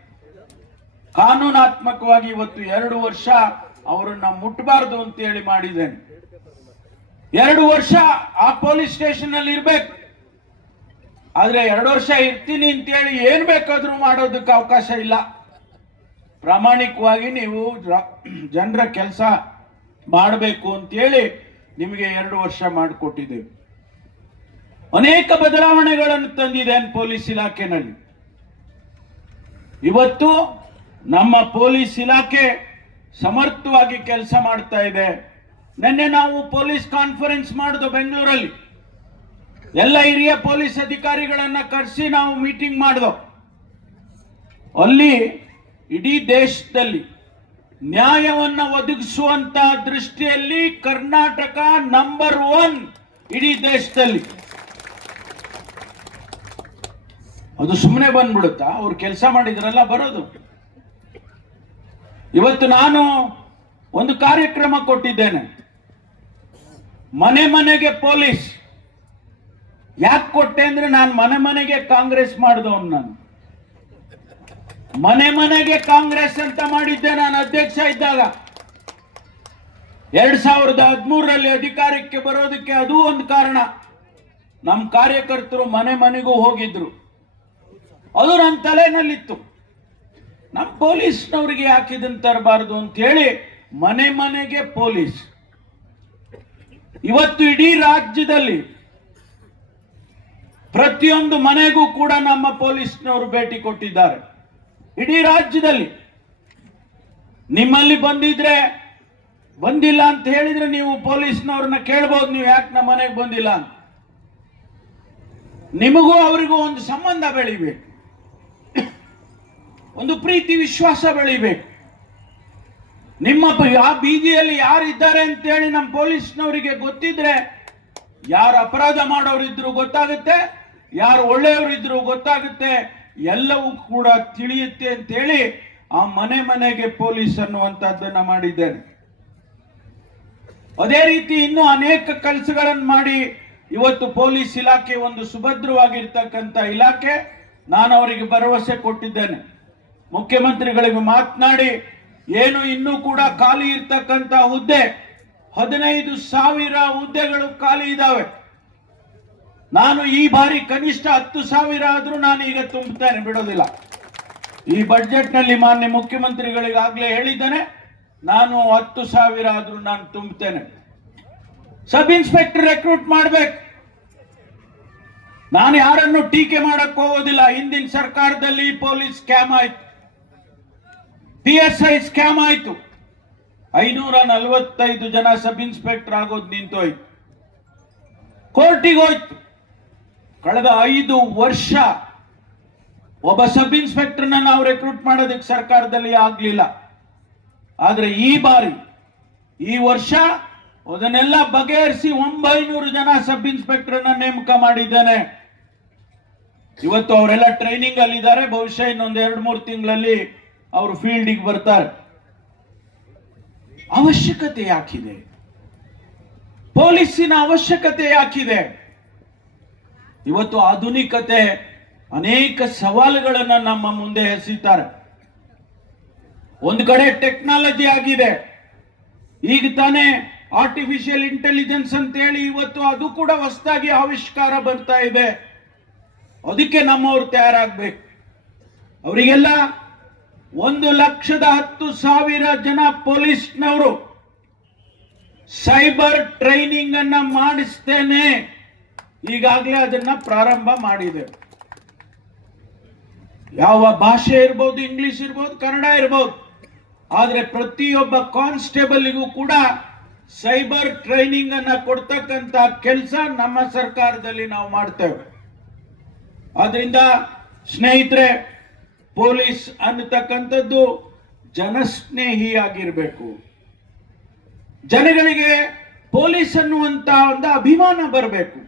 ಕಾನೂನಾತ್ಮಕವಾಗಿ ಇವತ್ತು 2 ವರ್ಷ ಅವರನ್ನ ಮುಟ್ಟಬಾರ್ದು ಅಂತ ಹೇಳಿ ಮಾಡಿದ್ದೇನೆ. 2 ವರ್ಷ ಆ ಪೊಲೀಸ್ ಸ್ಟೇಷನ್ ಅಲ್ಲಿ ಇರ್ಬೇಕು. ಆದ್ರೆ 2 ವರ್ಷ ಇರ್ತೀನಿ ಅಂತೇಳಿ ಏನ್ ಬೇಕಾದ್ರೂ ಮಾಡೋದಕ್ಕೆ ಅವಕಾಶ ಇಲ್ಲ. ಪ್ರಾಮಾಣಿಕವಾಗಿ ನೀವು ಜನರ ಕೆಲಸ ಮಾಡಬೇಕು ಅಂತೇಳಿ ನಿಮಗೆ 2 ವರ್ಷ ಮಾಡಿಕೊಟ್ಟಿದ್ದೇವೆ. ಅನೇಕ ಬದಲಾವಣೆಗಳನ್ನು ತಂದಿದ್ದೇನೆ ಪೊಲೀಸ್ ಇಲಾಖೆನಲ್ಲಿ. ಇವತ್ತು ನಮ್ಮ ಪೊಲೀಸ್ ಇಲಾಖೆ ಸಮರ್ಥವಾಗಿ ಕೆಲಸ ಮಾಡ್ತಾ ಇದೆ. ನಿನ್ನೆ ನಾವು ಪೊಲೀಸ್ ಕಾನ್ಫರೆನ್ಸ್ ಮಾಡಿದ್ವು ಬೆಂಗಳೂರಲ್ಲಿ. ಎಲ್ಲ ಹಿರಿಯ ಪೊಲೀಸ್ ಅಧಿಕಾರಿಗಳನ್ನ ಕರೆಸಿ ನಾವು ಮೀಟಿಂಗ್ ಮಾಡಿದ್ವು. ಅಲ್ಲಿ ಇಡೀ ದೇಶದಲ್ಲಿ ನ್ಯಾಯವನ್ನ ಒದಗಿಸುವಂತ ದೃಷ್ಟಿಯಲ್ಲಿ ಕರ್ನಾಟಕ ನಂಬರ್ 1 ಇಡೀ ದೇಶದಲ್ಲಿ. ಅದು ಸುಮ್ಮನೆ ಬಂದ್ಬಿಡುತ್ತಾ? ಅವ್ರು ಕೆಲಸ ಮಾಡಿದ್ರಲ್ಲ ಬರೋದು. ಇವತ್ತು ನಾನು ಒಂದು ಕಾರ್ಯಕ್ರಮ ಕೊಟ್ಟಿದ್ದೇನೆ, ಮನೆ ಮನೆಗೆ ಪೊಲೀಸ್. ಯಾಕೆ ಕೊಟ್ಟೆ ಅಂದ್ರೆ ನಾನು ಮನೆ ಮನೆಗೆ ಕಾಂಗ್ರೆಸ್ ಮಾಡಿದವನು. ನಾನು ಮನೆ ಮನೆಗೆ ಕಾಂಗ್ರೆಸ್ ಅಂತ ಮಾಡಿದ್ದೆ ನಾನು ಅಧ್ಯಕ್ಷ ಇದ್ದಾಗ. 2013ರಲ್ಲಿ ಅಧಿಕಾರಕ್ಕೆ ಬರೋದಕ್ಕೆ ಅದು ಒಂದು ಕಾರಣ. ನಮ್ಮ ಕಾರ್ಯಕರ್ತರು ಮನೆ ಮನೆಗೂ ಹೋಗಿದ್ರು. ಅದು ನನ್ನ ತಲೆನಲ್ಲಿತ್ತು. ನಮ್ಮ ಪೊಲೀಸ್ನವರಿಗೆ ಯಾಕೆ ಇದನ್ನು ತರಬಾರದು ಅಂತ ಹೇಳಿ ಮನೆ ಮನೆಗೆ ಪೊಲೀಸ್. ಇವತ್ತು ಇಡೀ ರಾಜ್ಯದಲ್ಲಿ ಪ್ರತಿಯೊಂದು ಮನೆಗೂ ಕೂಡ ನಮ್ಮ ಪೊಲೀಸ್ನವರು ಭೇಟಿ ಕೊಟ್ಟಿದ್ದಾರೆ. ಇಡೀ ರಾಜ್ಯದಲ್ಲಿ ನಿಮ್ಮಲ್ಲಿ ಬಂದಿಲ್ಲ ಅಂತ ಹೇಳಿದ್ರೆ ನೀವು ಪೊಲೀಸ್ನವ್ರನ್ನ ಕೇಳಬಹುದು, ನೀವು ಯಾಕೆ ನಮ್ಮ ಮನೆಗೆ ಬಂದಿಲ್ಲ ಅಂತ. ನಿಮಗೂ ಅವರಿಗೂ ಒಂದು ಸಂಬಂಧ ಬೆಳಿಬೇಕು, ಒಂದು ಪ್ರೀತಿ ವಿಶ್ವಾಸ ಬೆಳಿಬೇಕು. ನಿಮ್ಮ ಆ ಬೀದಿಯಲ್ಲಿ ಯಾರಿದ್ದಾರೆ ಅಂತೇಳಿ ನಮ್ಮ ಪೊಲೀಸ್ನವರಿಗೆ ಗೊತ್ತಿದ್ರೆ ಯಾರು ಅಪರಾಧ ಮಾಡೋರಿದ್ರು ಗೊತ್ತಾಗುತ್ತೆ, ಯಾರು ಒಳ್ಳೆಯವರಿದ್ರು ಗೊತ್ತಾಗುತ್ತೆ, ಎಲ್ಲವೂ ಕೂಡ ತಿಳಿಯುತ್ತೆ ಅಂತೇಳಿ ಆ ಮನೆ ಮನೆಗೆ ಪೊಲೀಸ್ ಅನ್ನುವಂಥದ್ದನ್ನ ಮಾಡಿದ್ದೇನೆ. ಅದೇ ರೀತಿ ಇನ್ನೂ ಅನೇಕ ಕೆಲಸಗಳನ್ನು ಮಾಡಿ ಇವತ್ತು ಪೊಲೀಸ್ ಇಲಾಖೆ ಒಂದು ಸುಭದ್ರವಾಗಿರ್ತಕ್ಕಂಥ ಇಲಾಖೆ. ನಾನು ಅವರಿಗೆ ಭರವಸೆ ಕೊಟ್ಟಿದ್ದೇನೆ. ಮುಖ್ಯಮಂತ್ರಿಗಳಿಗೆ ಮಾತನಾಡಿ ಏನು ಇನ್ನೂ ಕೂಡ ಖಾಲಿ ಇರ್ತಕ್ಕಂಥ ಹುದ್ದೆ 15,000 ಹುದ್ದೆಗಳು ಖಾಲಿ ಇದ್ದಾವೆ. ನಾನು ಈ ಬಾರಿ ಕನಿಷ್ಠ 10,000 ಆದ್ರೂ ನಾನು ಈಗ ತುಂಬುತ್ತೇನೆ, ಬಿಡೋದಿಲ್ಲ. ಈ ಬಜೆಟ್ ನಲ್ಲಿ ಮಾನ್ಯ ಮುಖ್ಯಮಂತ್ರಿಗಳಿಗಾಗಲೇ ಹೇಳಿದ್ದೇನೆ, ನಾನು 10,000 ಆದ್ರೂ ನಾನು ತುಂಬುತ್ತೇನೆ. ಸಬ್ ಇನ್ಸ್ಪೆಕ್ಟರ್ ರೆಕ್ರೂಟ್ ಮಾಡ್ಬೇಕು. ನಾನು ಯಾರನ್ನು ಟೀಕೆ ಮಾಡಕ್ ಹೋಗೋದಿಲ್ಲ. ಹಿಂದಿನ ಸರ್ಕಾರದಲ್ಲಿ ಪೊಲೀಸ್ ಸ್ಕ್ಯಾಮ್ ಆಯ್ತು, PSI ಸ್ಕ್ಯಾಮ್ ಆಯ್ತು. 545 ಜನ ಸಬ್ ಇನ್ಸ್ಪೆಕ್ಟರ್ ಆಗೋದು ನಿಂತೋಯ್ತು, ಕೋರ್ಟಿಗೆ ಹೋಯ್ತು. ಕಳೆದ 5 ವರ್ಷ ಒಬ್ಬ ಸಬ್ ಇನ್ಸ್ಪೆಕ್ಟರ್ನ ನಾವು ರೆಕ್ರೂಟ್ ಮಾಡೋದಕ್ಕೆ ಸರ್ಕಾರದಲ್ಲಿ ಆಗ್ಲಿಲ್ಲ. ಆದ್ರೆ ಈ ಬಾರಿ ಈ ವರ್ಷ ಅದನ್ನೆಲ್ಲ ಬಗೆಹರಿಸಿ 900 ಜನ ಸಬ್ ಇನ್ಸ್ಪೆಕ್ಟರ್ನ ನೇಮಕ ಮಾಡಿದ್ದೇನೆ. ಇವತ್ತು ಅವರೆಲ್ಲ ಟ್ರೈನಿಂಗ್ ಅಲ್ಲಿ ಇದ್ದಾರೆ. ಬಹುಶಃ ಇನ್ನೊಂದು 2-3 ತಿಂಗಳಲ್ಲಿ ಅವರು ಫೀಲ್ಡಿಗೆ ಬರ್ತಾರೆ. ಅವಶ್ಯಕತೆ ಯಾಕಿದೆ? ಪೊಲೀಸಿನ ಅವಶ್ಯಕತೆ ಯಾಕಿದೆ? ಇವತ್ತು ಆಧುನಿಕತೆ ಅನೇಕ ಸವಾಲುಗಳನ್ನ ನಮ್ಮ ಮುಂದೆ ಎಸೆಯುತ್ತಾರೆ. ಒಂದು ಕಡೆ ಟೆಕ್ನಾಲಜಿ ಆಗಿದೆ. ಈಗ ತಾನೇ ಆರ್ಟಿಫಿಷಿಯಲ್ ಇಂಟೆಲಿಜೆನ್ಸ್ ಅಂತ ಹೇಳಿ ಇವತ್ತು ಅದು ಕೂಡ ಹೊಸದಾಗಿ ಆವಿಷ್ಕಾರ ಬರ್ತಾ ಇದೆ. ಅದಕ್ಕೆ ನಮ್ಮವರು ತಯಾರಾಗಬೇಕು. ಅವರಿಗೆಲ್ಲ 1,10,000 ಜನ ಪೊಲೀಸ್ನವರು ಸೈಬರ್ ಟ್ರೈನಿಂಗ್ ಅನ್ನ ಮಾಡಿಸ್ತೇನೆ, ಈಗಾಗಲೇ ಅದನ್ನ ಪ್ರಾರಂಭ ಮಾಡಿದೆ. ಯಾವ ಭಾಷೆ ಇರ್ಬೋದು, ಇಂಗ್ಲಿಷ್ ಇರ್ಬೋದು, ಕನ್ನಡ ಇರ್ಬೋದು, ಆದ್ರೆ ಪ್ರತಿಯೊಬ್ಬ ಕಾನ್ಸ್ಟೇಬಲ್ಗೂ ಕೂಡ ಸೈಬರ್ ಟ್ರೈನಿಂಗ್ ಅನ್ನ ಕೊಡ್ತಕ್ಕಂತ ಕೆಲಸ ನಮ್ಮ ಸರ್ಕಾರದಲ್ಲಿ ನಾವು ಮಾಡ್ತೇವೆ. ಆದ್ರಿಂದ ಸ್ನೇಹಿತರೆ, ಪೊಲೀಸ್ ಅನ್ನತಕ್ಕಂಥದ್ದು ಜನಸ್ನೇಹಿಯಾಗಿರ್ಬೇಕು. ಜನಗಳಿಗೆ ಪೊಲೀಸ್ ಅನ್ನುವಂತ ಒಂದು ಅಭಿಮಾನ ಬರಬೇಕು.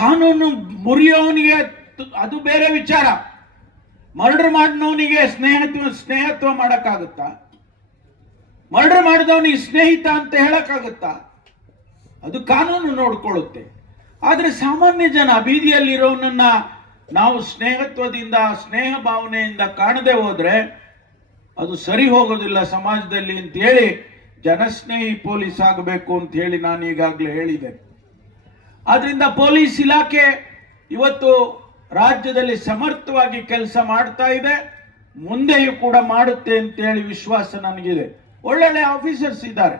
ಕಾನೂನು ಮುರಿಯೋನಿಗೆ ಅದು ಬೇರೆ ವಿಚಾರ. ಮರ್ಡರ್ ಮಾಡಿದವನಿಗೆ ಸ್ನೇಹತ್ವ ಮಾಡಕ್ಕಾಗುತ್ತಾ? ಮರ್ಡರ್ ಮಾಡಿದವನಿಗೆ ಸ್ನೇಹಿತ ಅಂತ ಹೇಳಕ್ಕಾಗುತ್ತಾ? ಅದು ಕಾನೂನು ನೋಡ್ಕೊಳ್ಳುತ್ತೆ. ಆದ್ರೆ ಸಾಮಾನ್ಯ ಜನ, ಬೀದಿಯಲ್ಲಿರೋನನ್ನ ನಾವು ಸ್ನೇಹತ್ವದಿಂದ, ಸ್ನೇಹ ಭಾವನೆಯಿಂದ ಕಾಣದೆ ಹೋದ್ರೆ ಅದು ಸರಿ ಹೋಗೋದಿಲ್ಲ ಸಮಾಜದಲ್ಲಿ ಅಂತ ಹೇಳಿ ಜನಸ್ನೇಹಿ ಪೊಲೀಸ್ ಆಗಬೇಕು ಅಂತ ಹೇಳಿ ನಾನು ಈಗಾಗಲೇ ಹೇಳಿದೆ. ಆದ್ರಿಂದ ಪೊಲೀಸ್ ಇಲಾಖೆ ಇವತ್ತು ರಾಜ್ಯದಲ್ಲಿ ಸಮರ್ಥವಾಗಿ ಕೆಲಸ ಮಾಡ್ತಾ ಇದೆ, ಮುಂದೆಯೂ ಕೂಡ ಮಾಡುತ್ತೆ ಅಂತ ಹೇಳಿ ವಿಶ್ವಾಸ ನನಗಿದೆ. ಒಳ್ಳೊಳ್ಳೆ ಆಫೀಸರ್ಸ್ ಇದ್ದಾರೆ,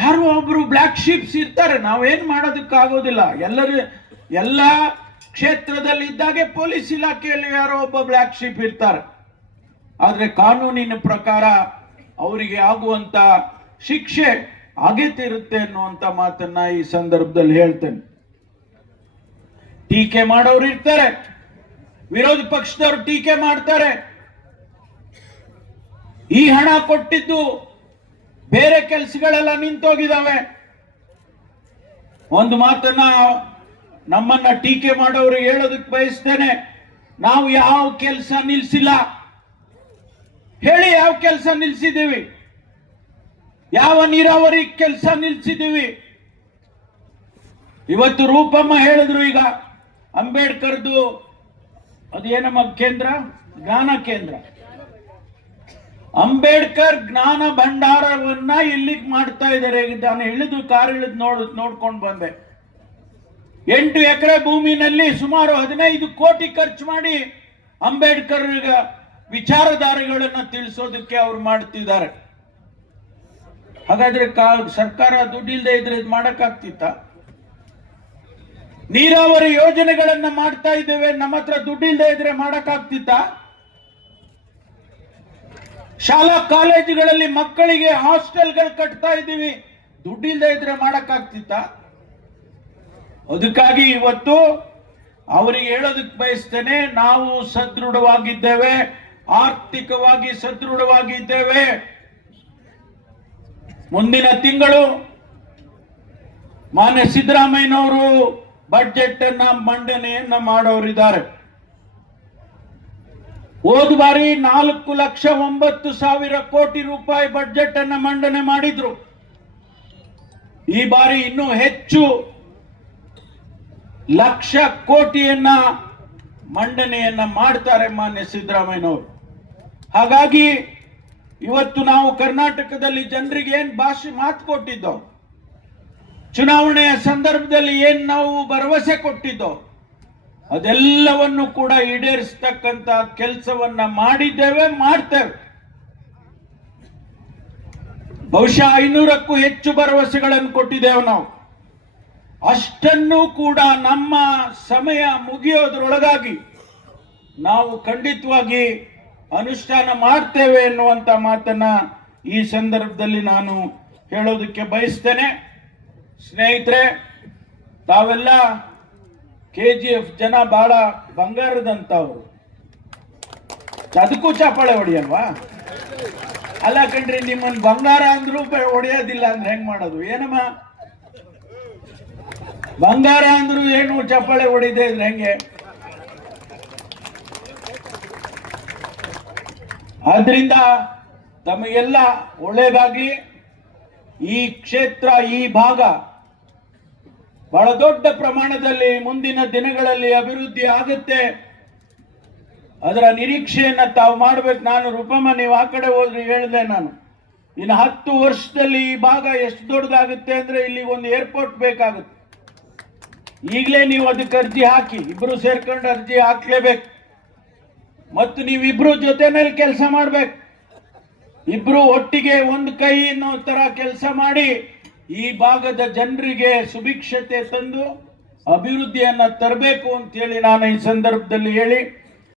ಯಾರು ಒಬ್ರು ಬ್ಲ್ಯಾಕ್ ಶೀಪ್ಸ್ ಇರ್ತಾರೆ, ನಾವೇನ್ ಮಾಡೋದಕ್ಕಾಗೋದಿಲ್ಲ. ಎಲ್ಲ ಕ್ಷೇತ್ರದಲ್ಲಿ ಇದ್ದಾಗೆ ಪೊಲೀಸ್ ಇಲಾಖೆಯಲ್ಲಿ ಯಾರೋ ಒಬ್ಬ ಬ್ಲ್ಯಾಕ್ ಶೀಪ್ ಇರ್ತಾರೆ. ಆದ್ರೆ ಕಾನೂನಿನ ಪ್ರಕಾರ ಅವರಿಗೆ ಆಗುವಂತ ಶಿಕ್ಷೆ ಆಗೇ ತೀರುತ್ತೆ ಅನ್ನುವಂತ ಮಾತನ್ನ ಈ ಸಂದರ್ಭದಲ್ಲಿ ಹೇಳ್ತೇನೆ. ಟೀಕೆ ಮಾಡೋರು ಇರ್ತಾರೆ, ವಿರೋಧ ಪಕ್ಷದವರು ಟೀಕೆ ಮಾಡ್ತಾರೆ. ಈ ಹಣ ಕೊಟ್ಟಿದ್ದು ಬೇರೆ ಕೆಲಸಗಳೆಲ್ಲ ನಿಂತೋಗಿದಾವೆ. ಒಂದು ಮಾತನ್ನ ನಮ್ಮನ್ನ ಟೀಕೆ ಮಾಡೋರು ಹೇಳೋದಕ್ಕೆ ಬಯಸ್ತೇನೆ, ನಾವು ಯಾವ ಕೆಲಸ ನಿಲ್ಸಿಲ್ಲ. ಹೇಳಿ, ಯಾವ ಕೆಲಸ ನಿಲ್ಸಿದ್ದೀವಿ? ಯಾವ ನೀರಾವರಿ ಕೆಲಸ ನಿಲ್ಸಿದ್ದೀವಿ? ಇವತ್ತು ರೂಪಮ್ಮ ಹೇಳಿದ್ರು, ಈಗ ಅಂಬೇಡ್ಕರ್ದು ಅದೇನಮ್ಮ ಕೇಂದ್ರ, ಜ್ಞಾನ ಕೇಂದ್ರ, ಅಂಬೇಡ್ಕರ್ ಜ್ಞಾನ ಭಂಡಾರವನ್ನ ಇಲ್ಲಿಗೆ ಮಾಡ್ತಾ ಇದ್ದಾರೆ. ನಾನು ಇಳಿದು ಕಾರ್ ಇಳಿದು ನೋಡ್ಕೊಂಡು ಬಂದೆ. 8 ಎಕರೆ ಭೂಮಿನಲ್ಲಿ ಸುಮಾರು 15 ಕೋಟಿ ಖರ್ಚು ಮಾಡಿ ಅಂಬೇಡ್ಕರ್ ವಿಚಾರಧಾರೆಗಳನ್ನ ತಿಳಿಸೋದಕ್ಕೆ ಅವ್ರು ಮಾಡ್ತಿದ್ದಾರೆ. ಹಾಗಾದ್ರೆ ಸರ್ಕಾರ ದುಡ್ಡಿಲ್ಲದೆ ಇದ್ರೆ ಇದು ಮಾಡಕ್ಕಾಗ್ತಿತ್ತ? ನೀರಾವರಿ ಯೋಜನೆಗಳನ್ನ ಮಾಡ್ತಾ ಇದ್ದೇವೆ, ನಮ್ಮ ಹತ್ರ ದುಡ್ಡಿಲ್ಲದೆ ಇದ್ರೆ ಮಾಡಕ್ಕಾಗ್ತಿತ್ತ? ಶಾಲಾ ಕಾಲೇಜುಗಳಲ್ಲಿ ಮಕ್ಕಳಿಗೆ ಹಾಸ್ಟೆಲ್ಗಳು ಕಟ್ತಾ ಇದ್ದೀವಿ, ದುಡ್ಡಿಲ್ಲದೆ ಇದ್ರೆ ಮಾಡಕ್ಕಾಗ್ತಿತ್ತ? ಅದಕ್ಕಾಗಿ ಇವತ್ತು ಅವರಿಗೆ ಹೇಳೋದಕ್ಕೆ ಬಯಸ್ತೇನೆ, ನಾವು ಸದೃಢವಾಗಿದ್ದೇವೆ, ಆರ್ಥಿಕವಾಗಿ ಸದೃಢವಾಗಿದ್ದೇವೆ. ಮುಂದಿನ ತಿಂಗಳು ಮಾನ್ಯ ಸಿದ್ದರಾಮಯ್ಯನವರು ಬಜೆಟ್ ಅನ್ನ ಮಂಡನೆಯನ್ನ ಮಾಡೋರಿದ್ದಾರೆ. ಹೋದ ಬಾರಿ 4,09,000 ಕೋಟಿ ರೂಪಾಯಿ ಬಜೆಟ್ ಅನ್ನ ಮಂಡನೆ ಮಾಡಿದ್ರು. ಈ ಬಾರಿ ಇನ್ನೂ ಹೆಚ್ಚು ಲಕ್ಷ ಕೋಟಿಯನ್ನ ಮಂಡನೆಯನ್ನ ಮಾಡ್ತಾರೆ ಮಾನ್ಯ ಸಿದ್ದರಾಮಯ್ಯನವರು. ಹಾಗಾಗಿ ಇವತ್ತು ನಾವು ಕರ್ನಾಟಕದಲ್ಲಿ ಜನರಿಗೆ ಏನ್ ಮಾತು ಕೊಟ್ಟಿದ್ದೋ, ಚುನಾವಣೆಯ ಸಂದರ್ಭದಲ್ಲಿ ಏನ್ ನಾವು ಭರವಸೆ ಕೊಟ್ಟಿದ್ದೋ, ಅದೆಲ್ಲವನ್ನು ಕೂಡ ಈಡೇರಿಸತಕ್ಕಂತ ಕೆಲಸವನ್ನ ಮಾಡಿದ್ದೇವೆ, ಮಾಡ್ತೇವೆ. ಬಹುಶಃ 500ಕ್ಕೂ ಹೆಚ್ಚು ಭರವಸೆಗಳನ್ನು ಕೊಟ್ಟಿದ್ದೇವೆ ನಾವು. ಅಷ್ಟನ್ನು ಕೂಡ ನಮ್ಮ ಸಮಯ ಮುಗಿಯೋದ್ರೊಳಗಾಗಿ ನಾವು ಖಂಡಿತವಾಗಿ ಅನುಷ್ಠಾನ ಮಾಡ್ತೇವೆ ಎನ್ನುವಂತ ಮಾತನ್ನ ಈ ಸಂದರ್ಭದಲ್ಲಿ ನಾನು ಹೇಳೋದಕ್ಕೆ ಬಯಸ್ತೇನೆ. ಸ್ನೇಹಿತರೆ, ತಾವೆಲ್ಲ KGF ಜನ ಬಹಳ ಬಂಗಾರದಂತವ್ರು, ಅದಕ್ಕೂ ಚಪ್ಪಾಳೆ ಹೊಡಿಯಲ್ವಾ? ಅಲ್ಲ ಕಣ್ರಿ, ನಿಮ್ಮನ್ನ ಬಂಗಾರ ಅಂದ್ರೂ ಹೊಡೆಯೋದಿಲ್ಲ ಅಂದ್ರೆ ಹೆಂಗ್ ಮಾಡೋದು? ಏನಮ್ಮ ಬಂಗಾರ ಅಂದ್ರು ಏನು ಚಪ್ಪಾಳೆ ಹೊಡಿದೆ ಇದ್ರೆ ಹೆಂಗೆ? ಆದ್ರಿಂದ ತಮಗೆಲ್ಲ ಒಳ್ಳೇದಾಗ್ಲಿ. ಈ ಕ್ಷೇತ್ರ, ಈ ಭಾಗ ಬಹಳ ದೊಡ್ಡ ಪ್ರಮಾಣದಲ್ಲಿ ಮುಂದಿನ ದಿನಗಳಲ್ಲಿ ಅಭಿವೃದ್ಧಿ ಆಗುತ್ತೆ. ಅದರ ನಿರೀಕ್ಷೆಯನ್ನ ತಾವು ಮಾಡ್ಬೇಕು. ನಾನು ರೂಪಮ್ಮ, ನೀವು ಆ ಕಡೆ ಹೋದ್ರೆ ಹೇಳಿದೆ ನಾನು, ಇನ್ನು 10 ವರ್ಷದಲ್ಲಿ ಈ ಭಾಗ ಎಷ್ಟು ದೊಡ್ಡದಾಗುತ್ತೆ ಅಂದ್ರೆ ಇಲ್ಲಿ ಒಂದು ಏರ್ಪೋರ್ಟ್ ಬೇಕಾಗುತ್ತೆ. ಈಗಲೇ ನೀವು ಅದಕ್ಕೆ ಅರ್ಜಿ ಹಾಕಿ, ಇಬ್ರು ಸೇರ್ಕೊಂಡು ಅರ್ಜಿ ಹಾಕ್ಲೇಬೇಕು. ಮತ್ತು ನೀವಿಬ್ರು ಜೊತೆನಲ್ಲಿ ಕೆಲಸ ಮಾಡ್ಬೇಕು. ಇಬ್ರು ಒಟ್ಟಿಗೆ ಒಂದು ಕೈ ಅನ್ನೋ ತರ ಕೆಲಸ ಮಾಡಿ ಈ ಭಾಗದ ಜನರಿಗೆ ಸುಭಿಕ್ಷತೆ ತಂದು ಅಭಿವೃದ್ಧಿಯನ್ನ ತರಬೇಕು ಅಂತ ಹೇಳಿ ನಾನು ಈ ಸಂದರ್ಭದಲ್ಲಿ ಹೇಳಿ